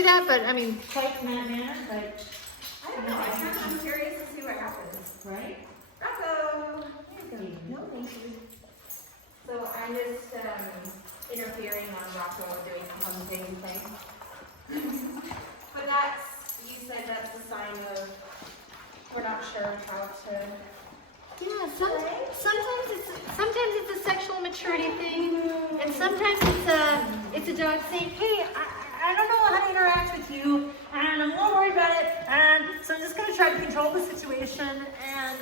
do that, but I mean, Quite manner, but I don't know. I'm curious to see what happens. right? Rocco! Here you go. No, thank you. So I'm just interfering on Rocco doing a humping thing. But that's, you said that's a sign of we're not sure how to. yeah, sometimes it's a sexual maturity thing, and sometimes it's a dog saying, hey, I don't know how to interact with you, and I'm a little worried about it, and so I'm just gonna try to control the situation, and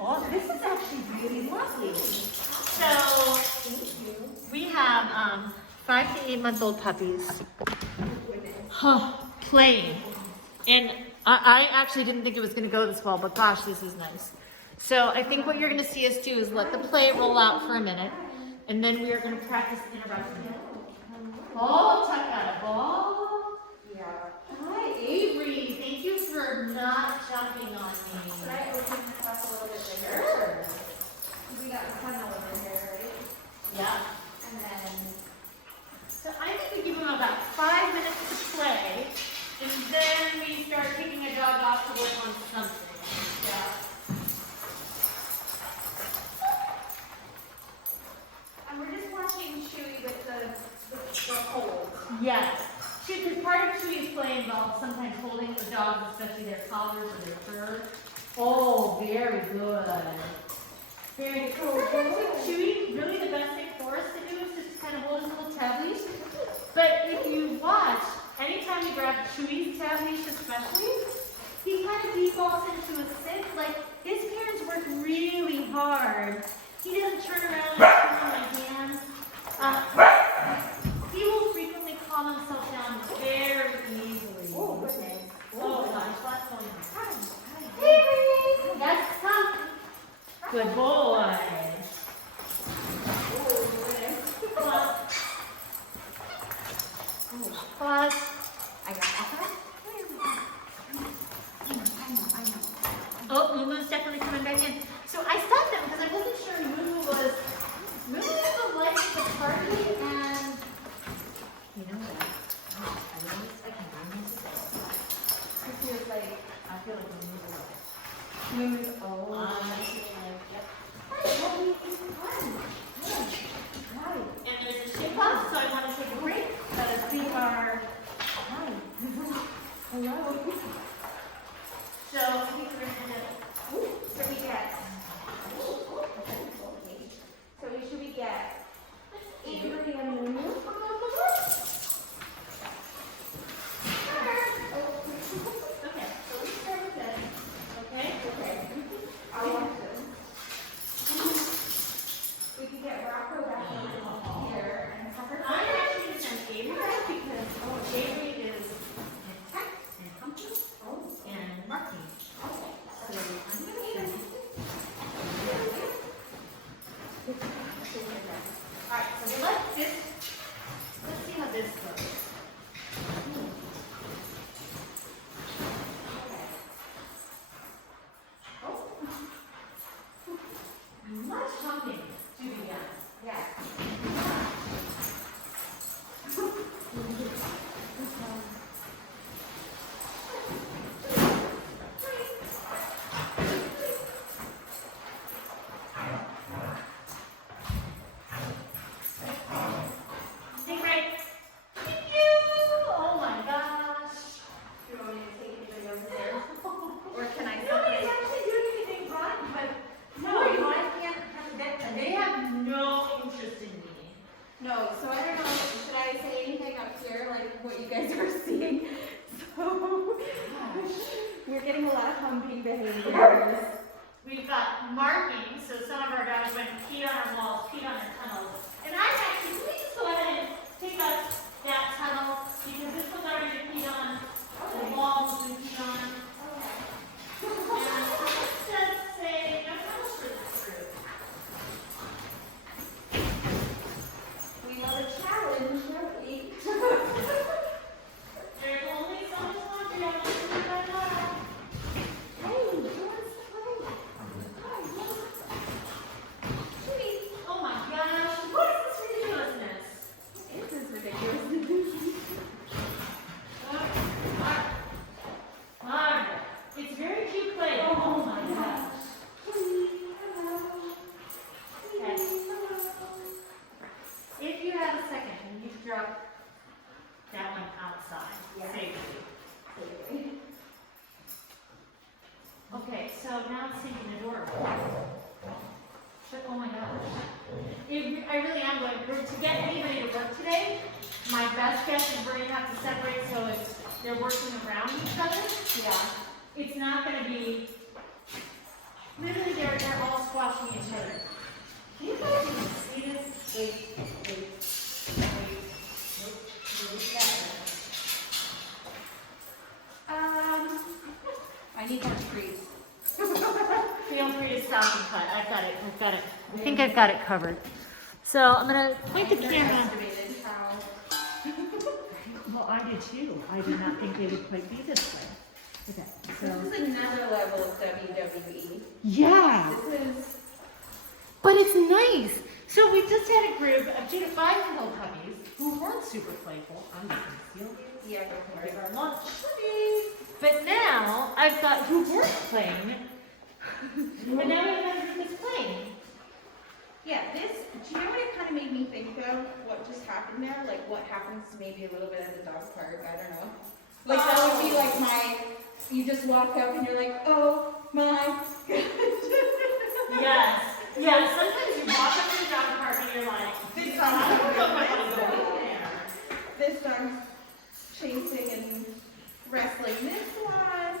oh, this is actually really lovely. So we have 5 to 8 month old puppies. Playing. And I actually didn't think it was going to go this well, but gosh, this is nice. So I think what you're going to see us do is let the play roll out for a minute, and then we are going to practice interrupting it. Oh, tuck out a ball. Yeah. Hi, Avery. Thank you for not jumping on me. Should I open this up a little bit bigger? Sure. We got a tunnel over here, right? Yeah. And then, So I think we give them about 5 minutes to play, and then we start picking a dog off to work on something. Yeah. and we're just watching Chewy with the hold. Yes. Because part of Chewy's play involves sometimes holding the dogs, especially their collars or their fur. Oh, very good. Very cool. Sometimes with Chewy, really the best thing for us to do is just kind of hold his little tab leash. But if you watch, anytime you grab Chewy's tab leash especially, he kind of defaults into a sit. Like, his parents work really hard. He doesn't turn around and pull on my hands. He will frequently calm himself down very easily. Oh, goodness. Oh gosh, what's going on? Hey, yes, come. Good boy. Pause. I got that. I know. Oh, Lulu's definitely coming back in. So I stopped them because I wasn't sure Lulu doesn't like the party, and you know what? I know it's like I'm used to it. It feels like, I feel like Lulu's away. Lulu's old. I feel like, yep. Hi, it's fun. Hi. And there's a shake off, so I want to take a break. Because we are, Hi. Hello. so I think we're going to, So we get, so should we get Avery and Lulu? okay, so we start with this, okay? Okay. I'll watch this. We can get Rocco back over here and Tucker. I'm actually going to send Avery back because Avery is intact and comfy and marking. So I'm going to send Alright, so let's see how this goes. Much humping to be done. Yes. Take a break. Thank you. Oh my gosh. Do you want me to take you over there? Or can I? Nobody's actually doing anything wrong, but no, I can't get them. They have no interest in me. No, so I don't know, should I say anything up here, like what you guys are seeing? So, we're getting a lot of humping behaviors. We've got marking, so some of our dogs went and peed on our walls, peed on our tunnels. And I'm actually, can we just go ahead and pick up that tunnel? Because this one's already been peed on, the walls been peed on. And let's just say, no tunnels for this group. We love a challenge, don't we? There's only so much laundry I want to do by now. Hey, who wants to play? Hi, Oh my gosh, what is this ridiculousness? This is drop that one outside, Yeah. safely. Okay, so now it's taking the door. But, oh my gosh. I really am going, to get anybody to work today, my best guess is we're gonna have to separate so they're working around each other. Yeah. It's not gonna be, literally they're all squashing each other. Can you guys even see this? Wait. I need more trees. Feel free to stop and cut. I've got it. I think I've got it covered. So I'm gonna point the camera. Underestimated how. Well, I did too. I did not think they would quite be this way. Okay, so. This is another level of WWE. Yeah. This is. But it's nice. So we just had a group of 2 to 5 year old puppies who weren't super playful. I'm just gonna steal these. Yeah, We'll give our lunch. But now I've got who weren't playing. And now we have a group that's playing. Yeah, this, do you know what it kind of made me think of? What just happened there? Like what happens maybe a little bit at the dog park, I don't know. Like that would be like you just walk up and you're like, oh my God. Yes. Yeah, sometimes you walk up to the dog park and you're like, This I don't know if I dog's want to go in there. this dog's chasing and wrestling this one.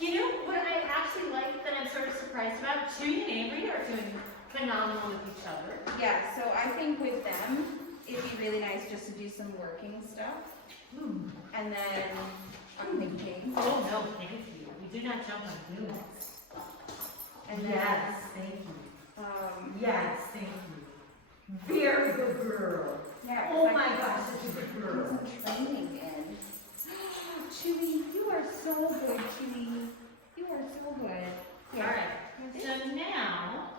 You know what I actually like that I'm sort of surprised about? Chewy and Avery are doing phenomenal with each other. Yeah, so I think with them, it'd be really nice just to do some working stuff. And then I'm thinking, Oh no, thank you. We do not jump on humans. and then, thank you. yeah, Thank you. Very good girl. yeah. Oh I my think gosh, such a good put girl. some training in. Chewy, you are so good, Chewy. You are so good. Alright, so now,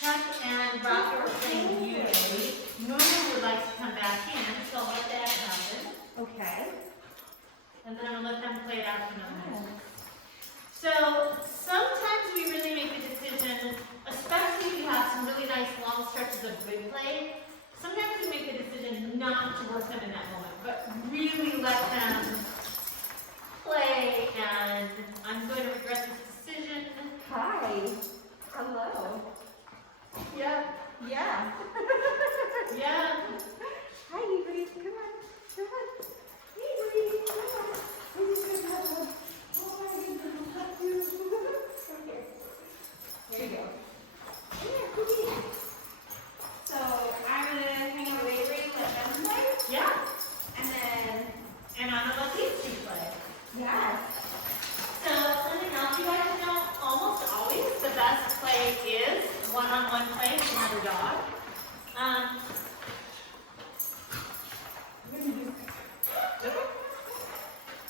Chuck and Rocket are saying usually. Norma would like to come back in, so I'll let that happen. Okay. And then I'll let them play it out for another minute. So sometimes we really make the decision, especially if you have some really nice long stretches of good play, sometimes we make the decision not to work them in that moment, but really let them play, and I'm going to regret this decision. Hi. Hello. Yeah. Yeah. Yeah. Hi, Avery. Come on. Come on. Avery, come on. Oh my goodness. Love you. Come here. There you go. Come here, Cookie. So I'm gonna hang out with Avery and let them play. Yeah. And then, And I'm going to let these two play. yeah. So something else you guys know, almost always the best play is one-on-one play with another dog.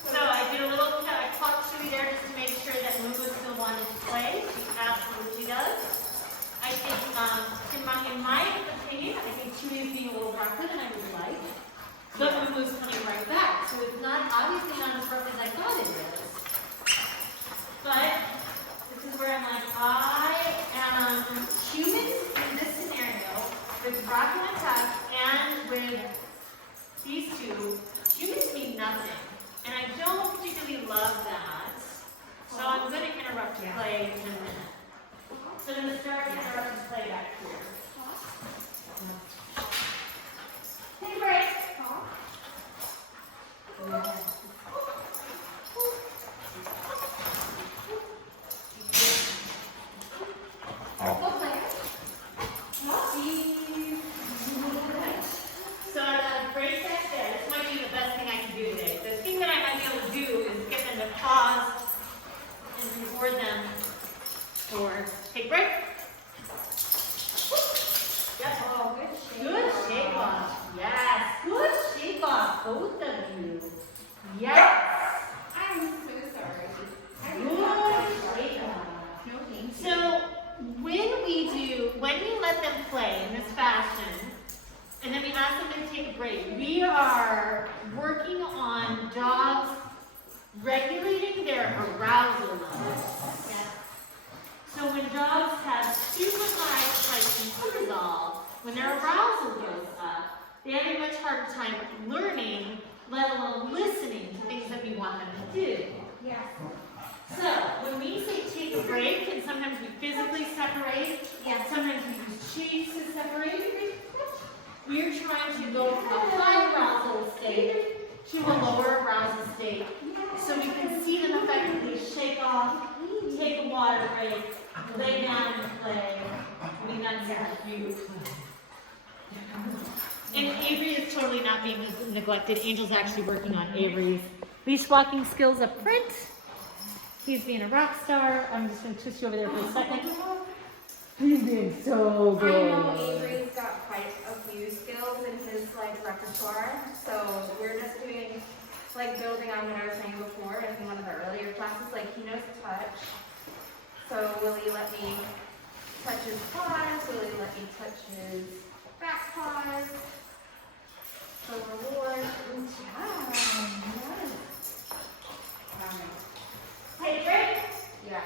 So I did a little, I caught Chewy there just to make sure that Lulu still wanted to play. She absolutely does. I think, in my opinion, I think Chewy is being a little rougher than I would like. But Lulu's coming right back, so it's not obviously not as rough as I thought it is. But this is where I'm like, I am humans in this scenario with Rocky and Tuck and with these two. Humans mean nothing, and I don't particularly love that. So I'm going to interrupt the play in a minute. So I'm going to start interrupting play back here. Take a break. So I'm going to break back there. This might be the best thing I can do today. The thing that I might be able to do is get them to pause and reward them for take a break. Yep. Oh, good shape. Good shake off. Yes. Good shake off, both of you. Yes. I'm so sorry. I did Good not do shake that. off. No, thank you. So when we let them play in this fashion, and then we ask them to take a break, we are working on dogs regulating their arousal levels. So when dogs have super high spikes in cortisol, when their arousal goes up, they have a much harder time learning, let alone listening to things that we want them to do. Yes. So, when we say take a break, and sometimes we physically separate, and sometimes we use cheese to separate, we're trying to go from a high arousal state to a lower arousal state. So we can see them effectively shake off, take a water break, lay down and play. I mean, that's cute. And Avery is totally not being neglected. Angel's actually working on Avery's leash walking skills up front. He's being a rock star. I'm just going to twist you over there for a second. He's doing so good. I know Avery's got quite a few skills in his repertoire, so we're just doing building on what I was saying before in one of the earlier classes. He knows touch. So will he let me touch his paws? Will he let me touch his back paws? So reward. Yeah. Take a break. Yeah.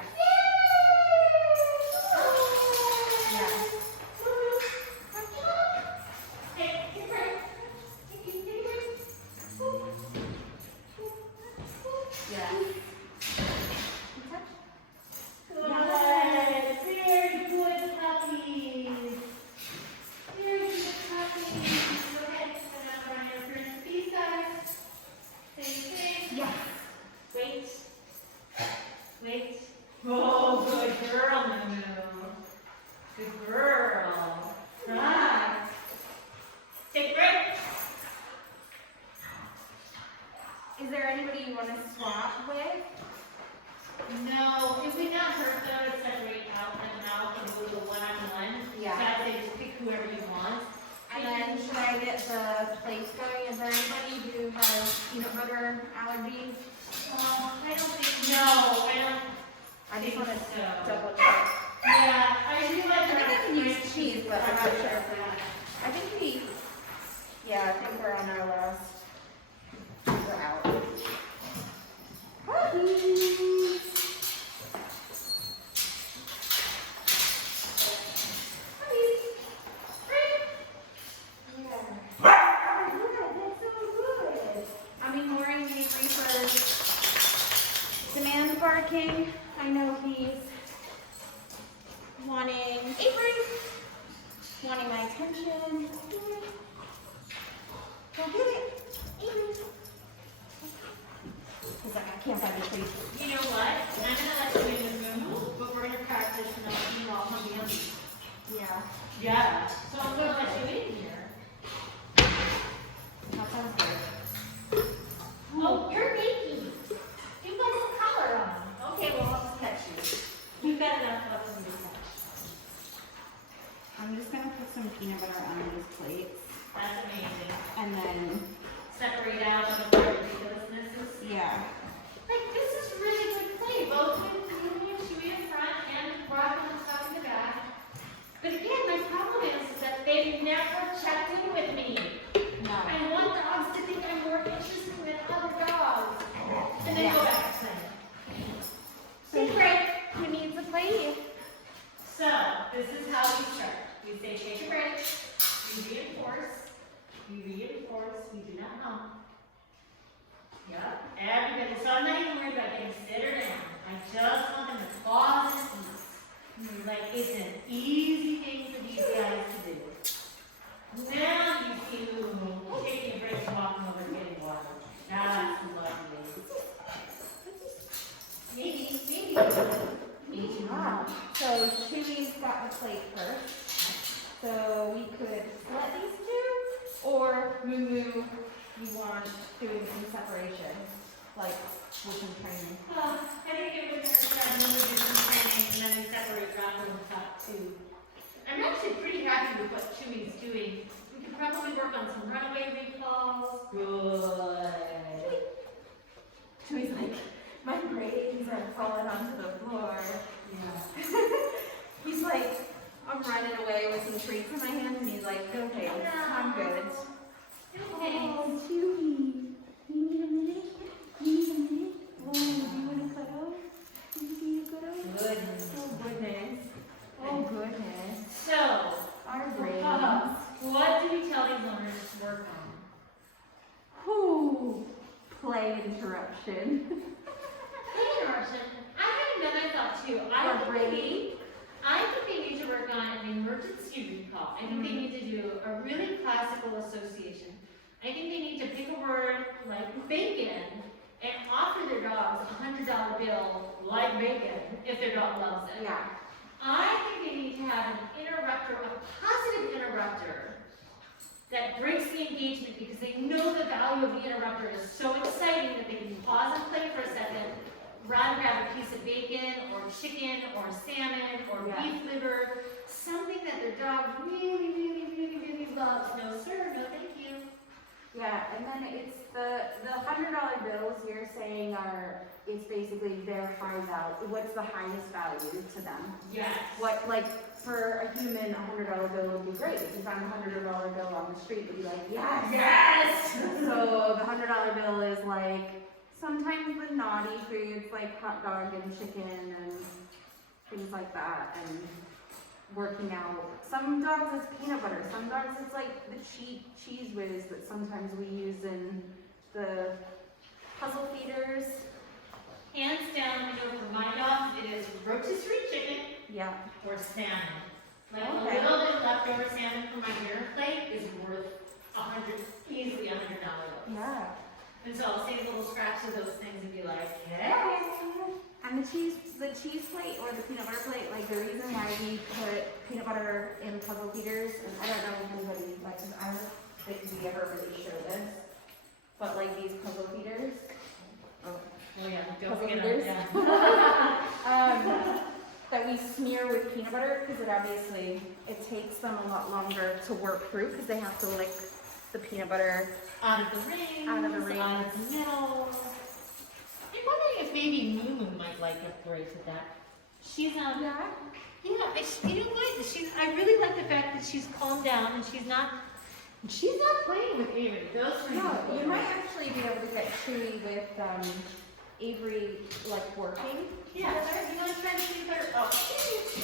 Wait. Oh, good girl, Moo. Good girl. Right. Take a break. Is there anybody you want to swap with? No, if we not hurt them, it's separate out and do a one-on-one. Yeah. So I'd say just pick whoever you want. And then should I get the plates going? Is there anybody who has peanut butter allergies? I don't think, no, I don't. I just want to so. double check. Yeah, I realize I think I can use cheese, but I'm not sure. I think I think we're on our last. We're out. Puppies. Puppies. Yeah. Oh, good. That's so good. I'm ignoring Avery for demand barking. I know he's wanting my attention. Go get it, Avery. He's like, I can't find the treat. You know what? I'm gonna let you in the room, but we're gonna practice and I'll be all humpy humpy. Yeah. Yeah. So I'm gonna let you in here. That sounds good. Oh, you're baking. You've got some color on. Okay, well, I'll just catch you. You've got enough of them to catch. I'm just gonna put some peanut butter on these plates. That's amazing. And then, Separate out the ridiculousnesses. yeah. Like, this is really good play, both with Lumi and Chewy in front and Rock on the top and the back. But again, my problem is that they've never checked in with me. No. I want dogs to think I'm more interesting than other dogs. And then go back to playing. Take a break. Who needs a plate? So, this is how we start. We say take a break, we reinforce, we do not hump. Yep, everybody, so I'm not even worried about getting sit or down. I just want them to pause and eat. Like, it's an easy thing for these guys to do. Now you see Lulu taking a break and walking over and getting water. That's lovely. Maybe. Wow. So Chewy's got the plate first. So we could split these two, or Moo, you want doing some separation, like with some training. I think it would have Lulu do some training and then we separate Rock on the top too. I'm actually pretty happy with what Chewy's doing. We could probably work on some runaway recalls. Good. Chewy's like, my brains are falling onto the floor. Yeah. He's like, I'm running away with some treats in my hand, and he's like, okay, I'm good. Oh, Chewy. You need a minute? You need a minute? Oh, do you want to cuddle? Do you need a cuddle? Good. Oh, goodness. Oh, goodness. So, Our brains. dog owners work on? Ooh, play interruption. Play interruption. I haven't done that thought too. I think they need to work on an emergency recall. I think they need to do a really classical association. I think they need to pick a word like bacon and offer their dogs a $100 bill like bacon if their dog loves it. Yeah. I think they need to have an interrupter, a positive interrupter that breaks the engagement because they know the value of the interrupter is so exciting that they can pause and play for a second, rather grab a piece of bacon or chicken or salmon or beef liver, something that their dog really, really, really, really loves. No sir, no thank you. Yeah, and then it's the $100 bills you're saying it's basically their high value. What's the highest value to them? Yes. What, like, for a human, a $100 bill would be great. If you found a $100 bill on the street, you'd be like, yes! Yes! So the $100 bill is like, sometimes the naughty foods like hot dog and chicken and things like that, and working out. Some dogs it's peanut butter, some dogs it's like the cheese whiz that sometimes we use in the puzzle feeders. Hands down, I know for my dogs, it is rotisserie chicken Yeah. or salmon. Like Okay. a little bit of leftover salmon from my dinner plate is worth easily $100 bill. Yeah. And so I'll save little scraps of those things and be like, hey. And the cheese plate or the peanut butter plate, like the reason why we put peanut butter in puzzle feeders, and I don't know if anybody likes this, I don't think we ever really show this, but like these puzzle feeders. Oh yeah, don't Puzzle forget feeders? that. That we smear with peanut butter because it takes them a lot longer to work through because they have to lick the peanut butter Out of the rings, out of the rings. out of the middle. I'm wondering if maybe Moo might like a brace with that. She's Yeah. you know what? I really like the fact that she's calmed down and she's not playing with Avery. Those rings No, are you cool. might actually be able to get Chewy with Avery like working. Yeah, you want to try the peanut butter? Oh,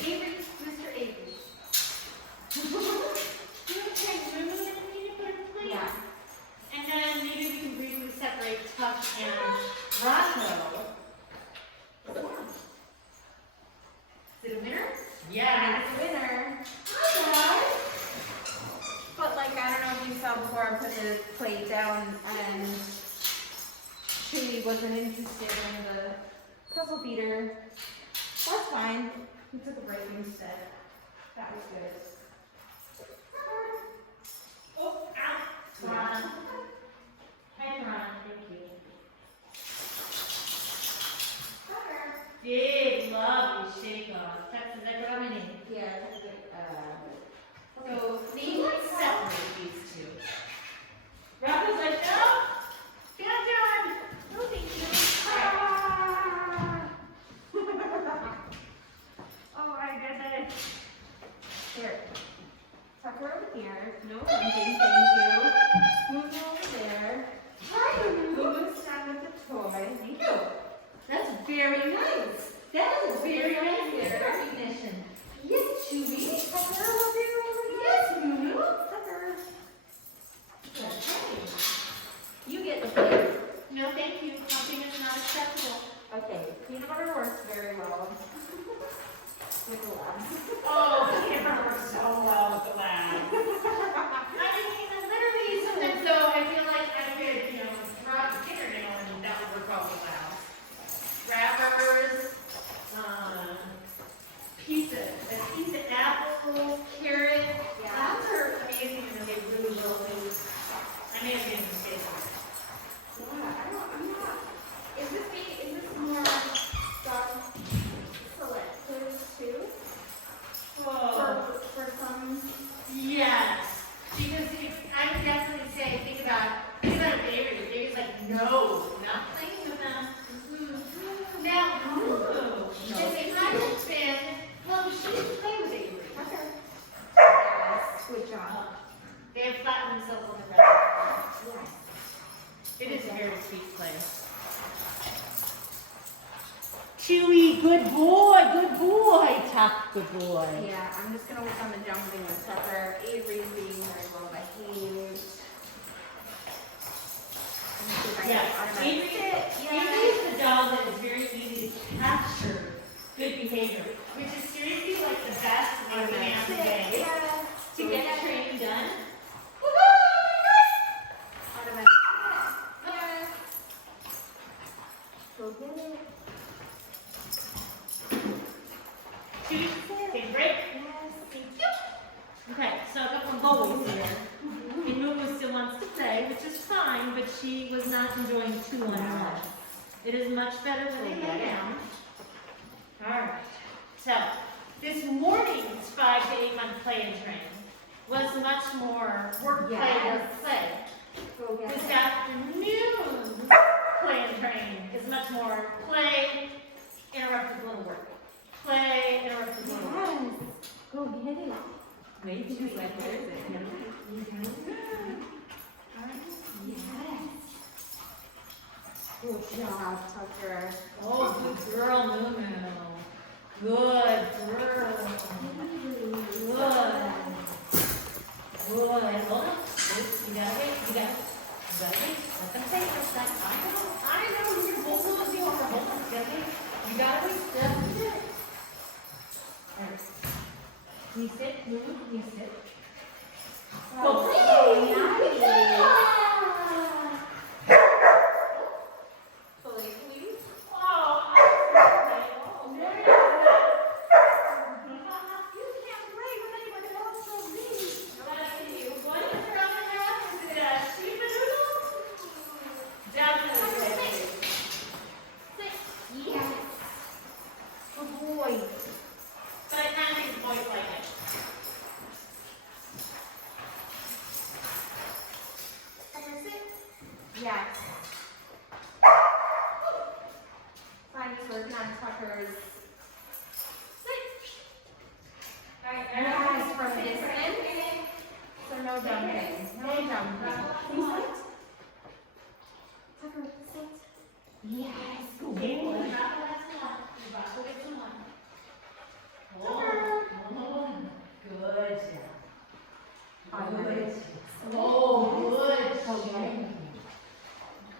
Avery, Mr. Avery. You want to try Moo and the peanut butter plate? Yeah. And then maybe we can briefly separate Tuck and Rocco. Is it a winner? Yeah. It's a winner. Hi guys. But like I don't know if you saw before I put the plate down and Chewy wasn't interested in the puzzle feeder. That's fine. We took a break instead. That was good. Oh, ow. Ron. Hi, Ron. Thank you. Big, lovely shake off. That's what I'm in. Yeah. So, let's separate these two. Rocco's like, no, get up there. No, thank you. Ah! Oh my goodness. Here. Tucker over here. No hunting, thank you. Move over there. Hi, Move stand with the toy. Thank you. That's very nice. That is very nice recognition. Yes, Chewy. Tucker over here. Yes, Moo. Tucker. Okay. You get the plate. No, thank you. Humping is not acceptable. Okay, peanut butter works very well with the labs. Oh, peanut butter works so well with the lab. I mean, literally, sometimes though, I feel like I could, drop a fingernail and that would work well with the lab. Wrappers, a piece of apple, carrot. Yeah. Labs are amazing and they really will move. I may have made a mistake. I'm not. Is this more dog selective too? Whoa. For some. Yes, because I would definitely say, think about a baby. The baby's like, no, not playing with them. Now, if they haven't been, well, she didn't play with Avery. Okay. Yes, switch on. They have flattened themselves on the ground. Yes. It is a very sweet play. Chewy, good boy. Tuck, good boy. Yeah, I'm just gonna work on the jumping with Tucker. Avery's being very well behaved. but she was not enjoying 2-on-1. It is much better when they lay down. All right. So this morning's 5 to 8 month play and train was much more work, play, work, play. Go get This it. afternoon's play and train is much more play, interrupted little work. Play, interrupted little work. Go get it. Wait, she's like, where is it? Yes. Good job, Tucker. Oh, good girl, Moo. Good girl. Good. Good. Hold on. You got it. You got it. You got it. Let them say it for a sec. I know. You can hold them if you want to hold them. You got it. You got it. That's it. All right. Can you sit? Moo? Can you sit? Fully, please. Yes. Good boy. But I kind of think the boys like it. Yes. Fine, just working on Tucker's Alright, yes, from distance. So no jumping. No jumping. Can you sit? Tucker, sit. Yes. Good boy. Good. I love it. Oh, good. Okay.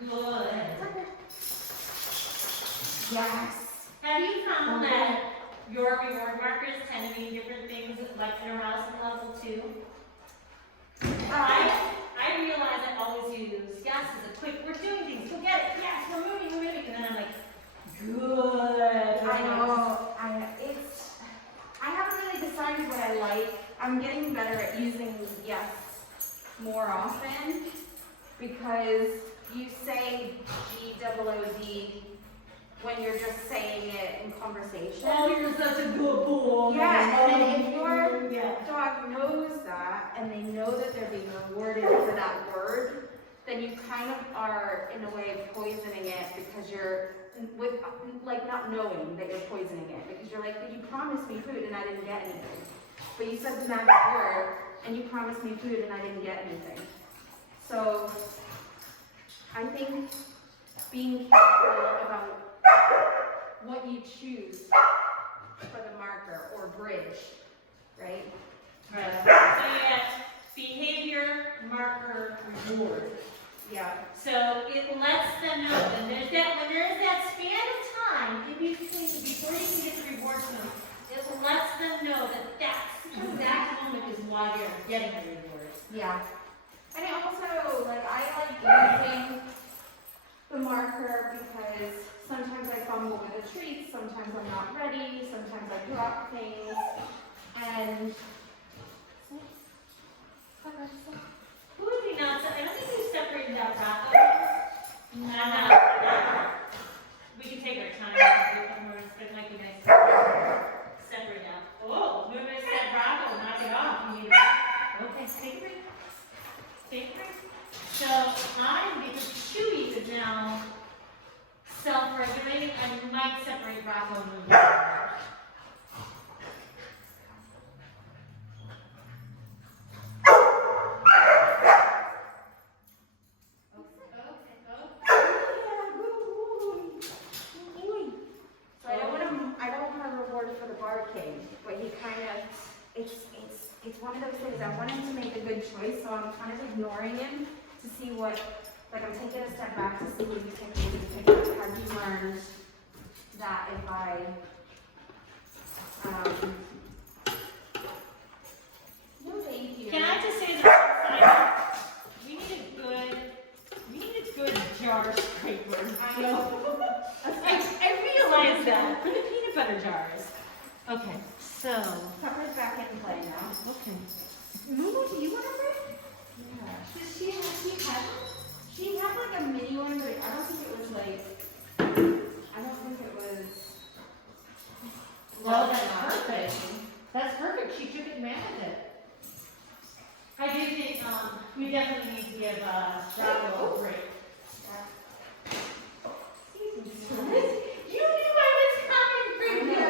Good. Yes. Have you found that your reward markers tend to mean different things, like in a mouse and level 2? I realize I always use yes as a quick, we're doing things, go get it, yes, we're moving, and then I'm like, good. I know. I haven't really decided what I like. I'm getting better at using yes more often because you say G-O-O-D when you're just saying it in conversation. Oh, you're such a good boy. Yeah, and then if your Yeah. dog knows that and they know that they're being rewarded for that word, then you kind of are in a way poisoning it because you're with like not knowing that you're poisoning it because you're like, but you promised me food and I didn't get anything. But you said the magic word and you promised me food and I didn't get anything. So I think being careful about what you choose for the marker or bridge, right? Right. So yeah, behavior, marker, reward. Yeah. So it lets them know when there is that span of time in between before you can get the reward to them, it lets them know that that's the exact moment is why they're getting the reward. Yeah. And it also, like, I like using the marker because sometimes I fumble with a treat, sometimes I'm not ready, sometimes I drop things, and Who would be not? I don't think we separated that Rocco. No. We can take our time. It might be nice to separate out. Oh, movement said Rocco, knock it off. You need it. Okay, stay free. Stay free. So because Chewy is now self-regulating, I might separate Rocco and movement. So I don't want to reward for the barking, but he kind of, it's one of those things, I want him to make a good choice, so I'm kind of ignoring him to see what, like I'm taking a step back to see what you think he can pick up. Have you learned that if I, no thank you. Can I just say that we need a good jar scraper. I realize that for the peanut butter jars. Okay, so. Pepper's back in play now. Okay. Moo, do you want a break? Yeah. Does she have one? She have like a mini one, but I don't think it was like, I don't think it was. Well, that's perfect. That's perfect. She took it and managed it. I do think we definitely need to give Rocco a break. You knew I was coming for you.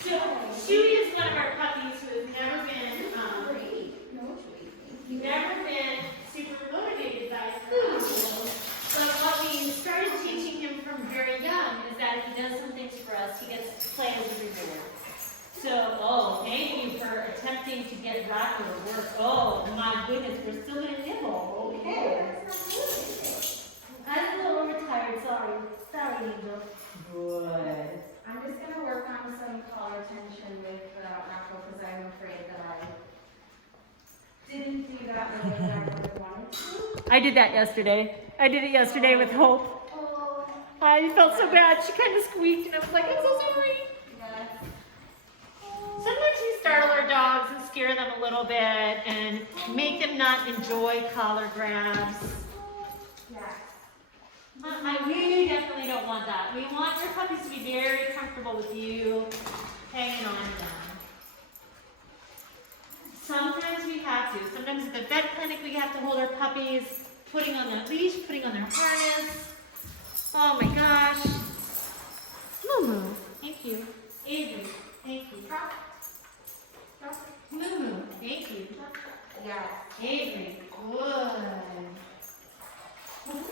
So, Chewy is one of our puppies who has never been super motivated by food. But what we started teaching him from very young is that if he does some things for us, he gets to play as a reward. So, thank you for attempting to get Rocco to work. Oh, my goodness, we're still gonna nibble. Okay. I'm a little overtired, sorry. Sorry, Angel. Good. I'm just gonna work on some collar tension with Rocco because I'm afraid that I didn't do that the way that I really wanted to. I did that yesterday. I did it yesterday with Hope. Oh, I felt so bad. She kind of squeaked, and I was like, I'm so sorry. yes. Sometimes we startle our dogs and scare them a little bit and make them not enjoy collar grabs. Yes. We definitely don't want that. We want your puppies to be very comfortable with you hanging on to them. Sometimes we have to. Sometimes at the vet clinic we have to hold our puppies, putting on their leash, putting on their harness. Oh my gosh. Moo. Thank you. Avery. Thank you. Moo. Thank you. Yes. Avery. Good. Moo.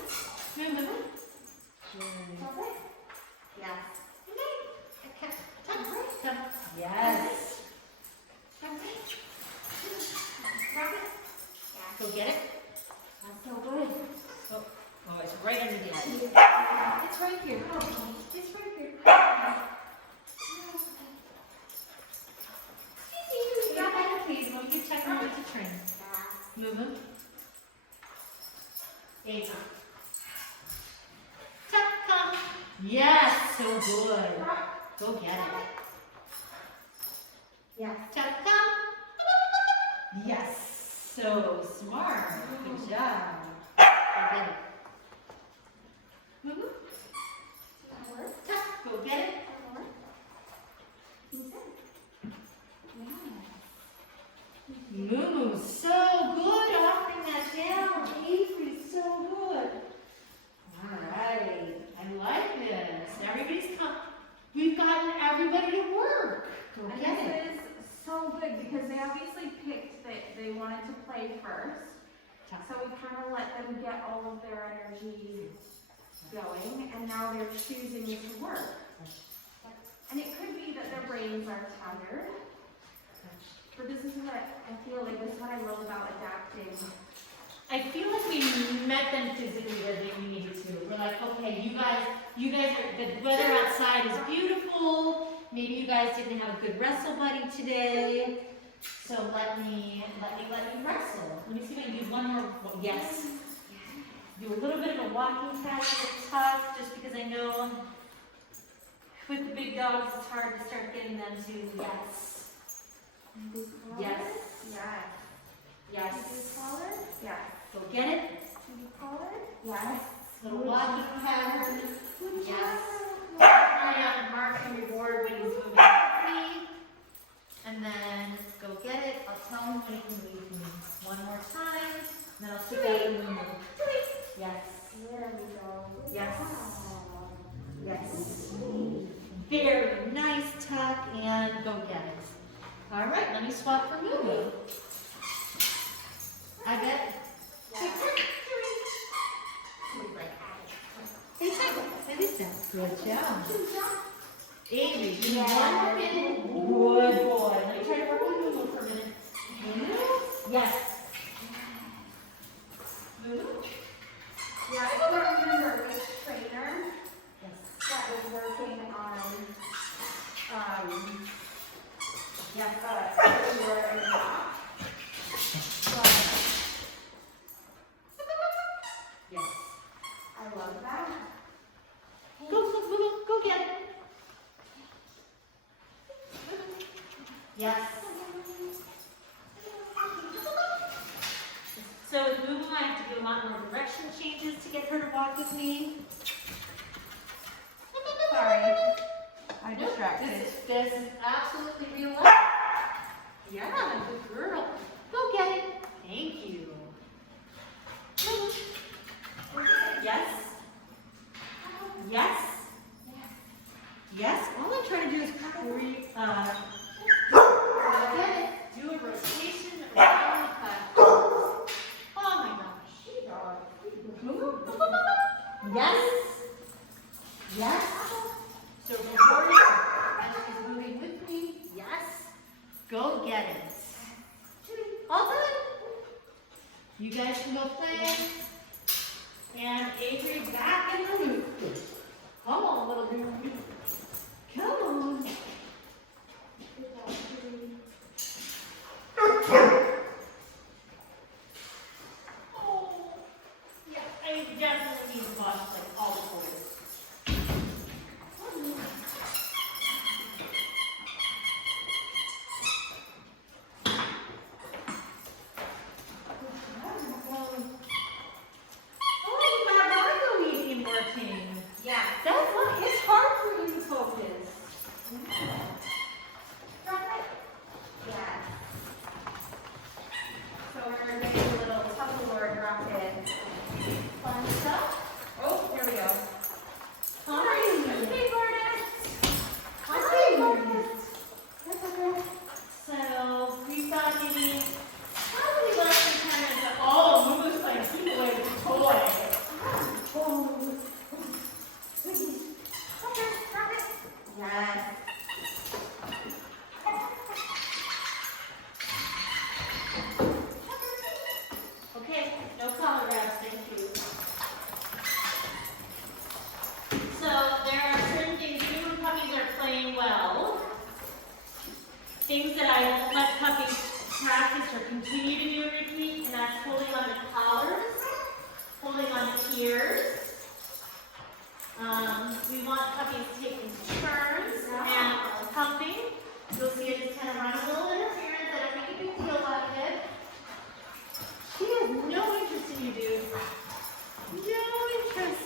Yes. Yes. Go get it. That's so good. Oh, it's right under the eye. It's right here. It's right here. Please, won't you check him out to train? Move him. Ava. Tuck, come. Yes, so good. Go get it. Yes. Tuck, come. Yes, so smart. Good job. Go get it. Move him. Tuck, go get it. Moo, so good offering that down. Avery's so good. All right, I like this. Everybody's come. We've gotten everybody to work. Go And get it. this is so good because they obviously picked that they wanted to play first. So we kind of let them get all of their energy going, and now they're choosing to work. And it could be that their brains are tired, but this is what I feel like, this is what I love about adapting. I feel like we met them physically where they needed to. We're like, okay, you guys are, the weather outside is beautiful. Maybe you guys didn't have a good wrestle buddy today. So let me let you wrestle. Let me see if I can do one more. Yes. Do a little bit of a walking pattern. It's tough just because I know with the big dogs it's hard to start getting them to yes. Yes. Yes. Yes. Collar? Yes. Go get it. Collar? Yes. Little walking pattern. Yes. Try out mark and reward when he's moving quickly. And then go get it. I'll tell him when he can leave me. One more time. And then I'll stick out the moon. Yes. There we go. Yes. Wow. Yes. Very nice tuck and go get it. All right, let me swap for Moo. I bet. Hey, that is that. Good job. Avery, you need one more minute. Good boy. Let me try to work with Moo for a minute. Yes. Moo? Yeah, I don't remember which trainer Yes. that was working on, Yes. indoor and Yes. I love that. Go get it. Yes. So with Moo, I have to do a lot more direction changes to get her to walk with me. Sorry, I'm Nope, distracted. This is absolutely real life. Yeah, good girl. Go get it. Thank you. Yes. Yes. Yes. All I'm trying to do is do a rotation around the Oh my gosh. Yes. Yes. So Victoria is moving with me. Yes. Go get it. All done. You guys can go play. And Avery back in the loop. Come on, little dude. Come on. Oh, yeah, I definitely need to watch like all the toys. Oh, you got Margot eating working. Yeah. That's what, it's hard for you to focus. Yeah. So we're gonna do a little tug-of-war rocket. Fun stuff. Oh, here we go. Hi. Hey, Gordon. Hi. So, we thought maybe, probably less than 10 minutes. Oh, Moose like, keep away with the toy. Yes. Okay, no collar grabs, thank you. So there are certain things, even when puppies are playing well, things that I won't let puppies practice or continue to do and repeat, and that's holding on to collars, holding on to ears. We want puppies taking turns and pumping. You'll see it just kind of run a little interference. I don't make a big deal out of it. She has no interest in you, dude. No interest.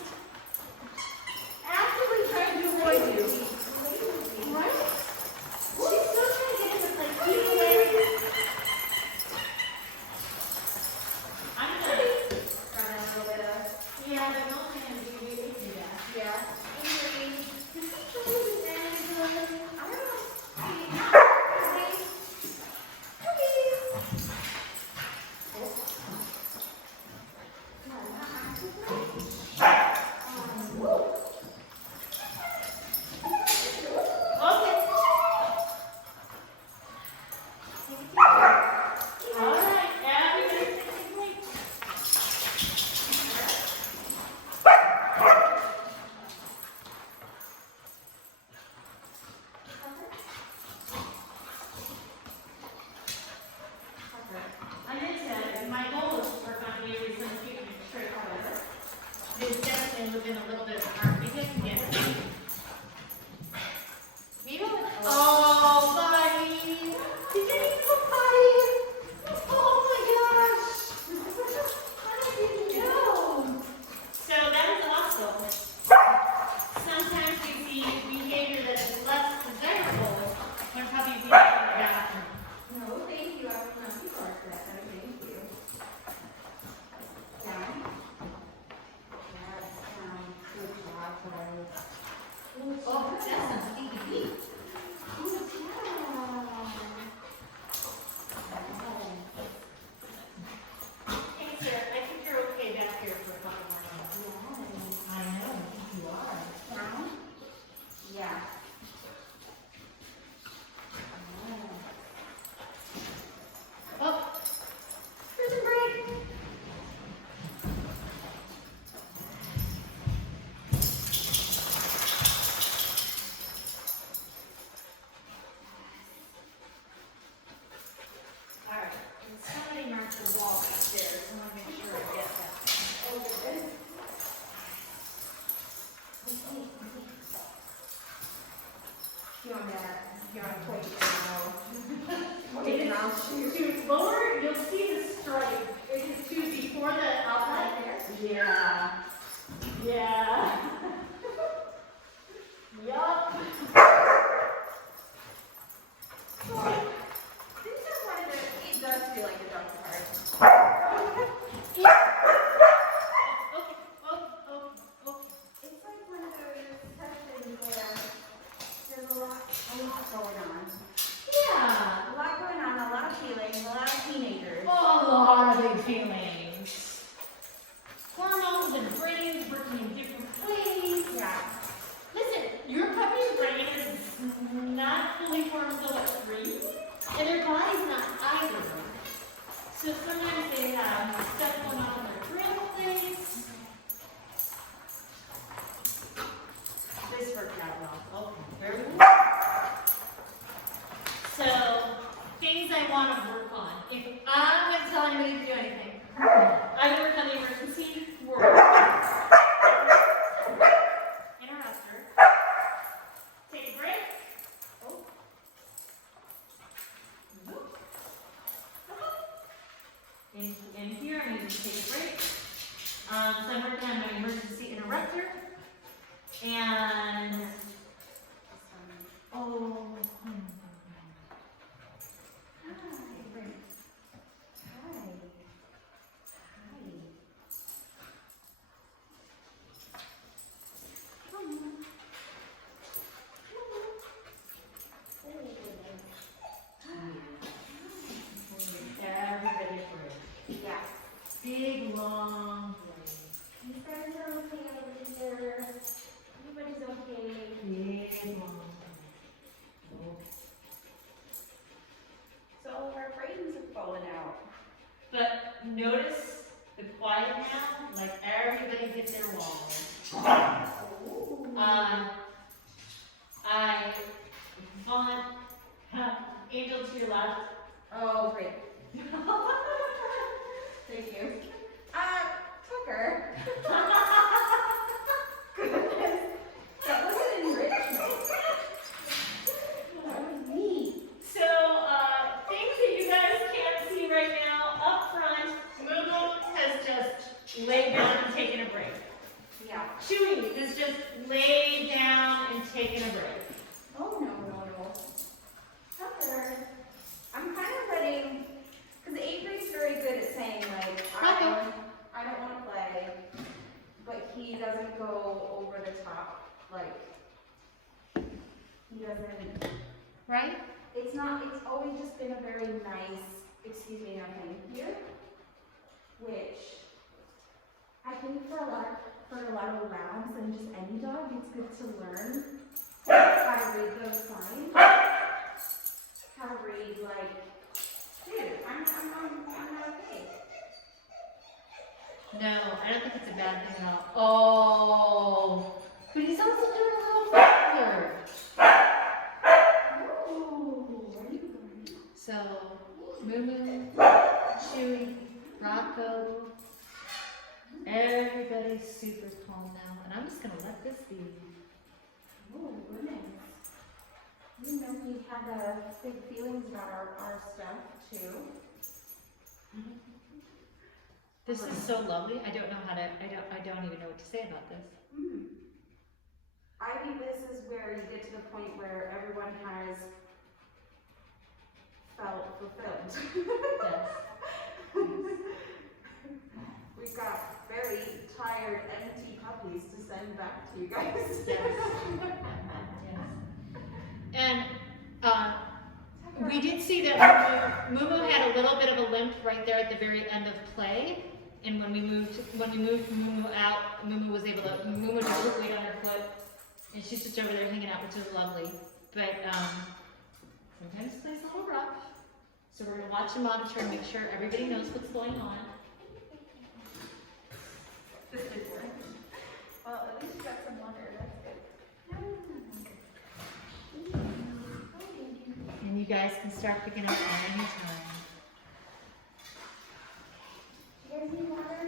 Actively trying to avoid you. Right? She's still trying to get in this, like, keep away. I'm gonna, Run a little bit of, yeah, but no one can do that. yeah. Does he try to do that? I don't know. Okay. All right, everybody's taking breaks. I did say, my goal is to work on Avery's some treatment straight however. There's definitely been a little bit of art because again. Oh, buddy! Did you eat some pie? Oh my gosh! How did you know? So that is also. Sometimes you see behavior that is less desirable when puppies eat in the bathroom. No, thank you. I was not too far for that. No, thank you. Down. Yes, down. Good job, guys. Oh, that's some stinky meat. Good job. Hey, Sarah, I think you're okay back here for a couple more minutes. I know, I think you are. Down. Yeah. Oh, prison break. All right, and somebody marked the wall upstairs. I want to make sure I get that. You want to point it now? Take it I'll shoot. to lower your feelings. Hormones and brains working in different ways. Yeah. Listen, your puppy's brain is not fully formed until it's 3, and their body's not either. So sometimes they have stuff going on in their brain place. This worked out well. Okay, very good. So, things I want to work on. If I'm going to tell anybody to do anything, I would work on the emergency word. Interrupter. Take a break. Oh. Whoop. In here, I need to take a break. So I'm working on my emergency interrupter. And, oh, everybody break. Yeah. Big, long break. You guys are okay over here. Everybody's okay. Big, long break. So all of our brains have fallen out. But notice the quiet now, like everybody hit their walls. I want Angel to your left. Oh, great. Thank you. Tucker. Goodness. That was an enrichment. That was neat. So, things that you guys can't see right now, up front, Mumu has just laid down and taken a break. Yeah. Chewy has just laid down and taken a break. Oh, no. Tucker. I'm kind of letting, because Avery's very good at saying, like, I don't want to play, but he doesn't go over the top, like, he doesn't, Right? it's always just been a very nice, excuse me, I'm in here, which I think for a lot of labs and just any dog, it's good to learn how to read those signs, how to read, like, dude, I'm not okay. No, I don't think it's a bad thing at all. Oh, but he's also doing a little farther. Oh, where are you going? So, Mumu, Chewy, Rocco, everybody's super calm now, and I'm just gonna let this be. Oh, goodness. You know we had big feelings about our stuff too. This is so lovely. I don't know how to. I don't even know what to say about this. I think this is where you get to the point where everyone has felt fulfilled. Yes. We've got very tired, empty puppies to send back to you guys. Yes. And we did see that Mumu had a little bit of a limp right there at the very end of play. And when we moved Mumu out, Mumu just put weight on her foot, and she's just over there hanging out, which is lovely. But sometimes play's a little rough, so we're gonna watch and monitor and make sure everybody knows what's going on. Well, at least you got some water, that's good. And you guys can start picking up on any time. You guys need water?